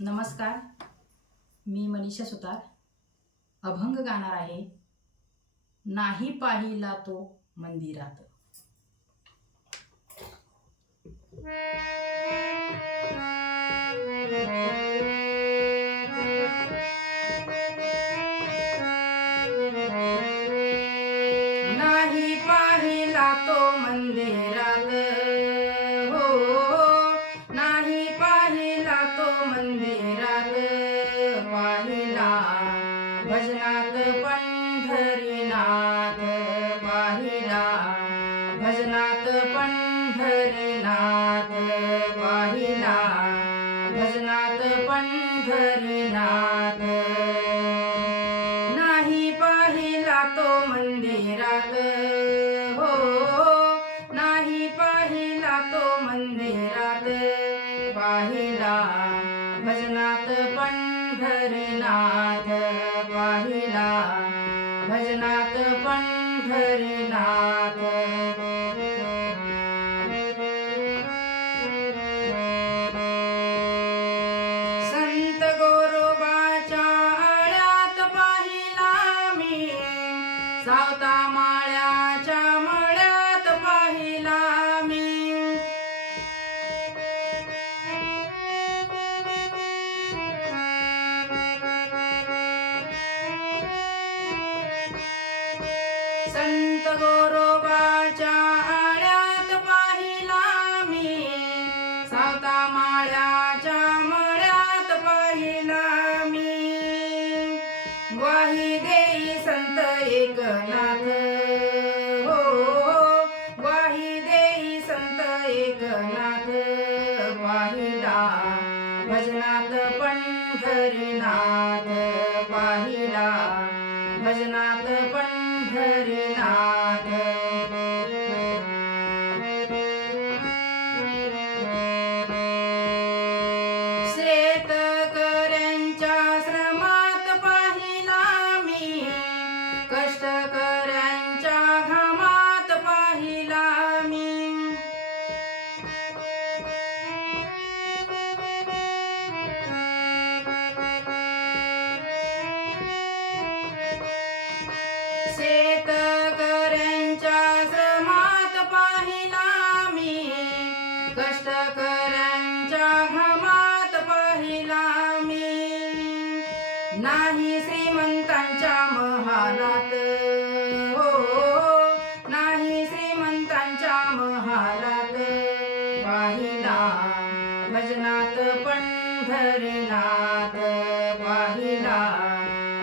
नमस्कार. मी मनीषा सुतार. अभंग गाणार आहे. नाही पाहिला तो मंदिरात. नाही पाहिला तो मंदिर भजनात पंढरीनाथ पाहिला भजनात पंढरीनाथ पाहिला भजनात पंढरीनाथ. नाही पाहिला तो मंदिरात. हो नाही पाहिला तो मंदिरात. पाहिला भजनात पंढ पंढरनाथ पाहिला. भजनात पंढरनाथ संत गोरोबाच्या आळ्यात पाहिला मी. सावता संत गोरोबाच्या आळ्यात पाहिला मी. साता माळ्याच्या मळ्यात पाहिला मी. ग्वाही देई संत एकनाथ. हो, हो ग्वाही देई संत एकनाथ. पाहिला भजनात पंढरीनाथ. नाही श्रीमंतांच्या महालात. हो, हो, हो नाही श्रीमंतांच्या महालात. पाहिला भजनात पंढरनाथ. पाहिला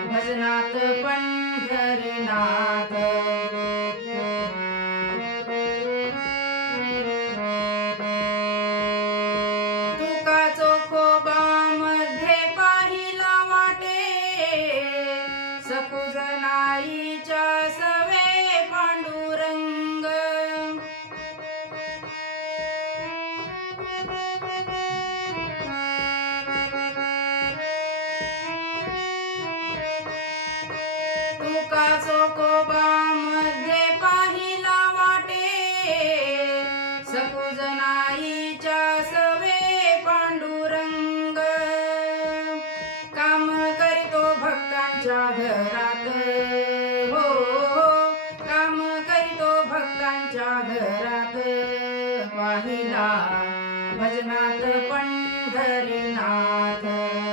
भजनात पंढरनाथ. भक्तांच्या घरात. हो, हो काम करीतो भक्तांच्या घरात. पाहिला भजनात पंढरीनाथ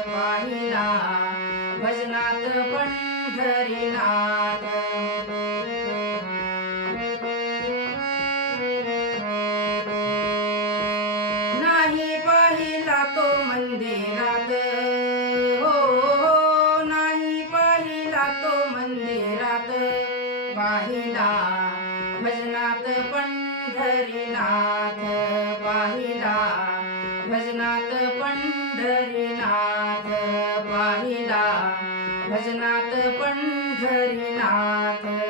पाहिला भजनात पंढरीनाथ नाही पाहिला तो मंदिरात. पाहिला. भजनात पंढरीनाथ पाहिला. भजनात पंढरीनाथ पाहिला. भजनात पंढरीनाथ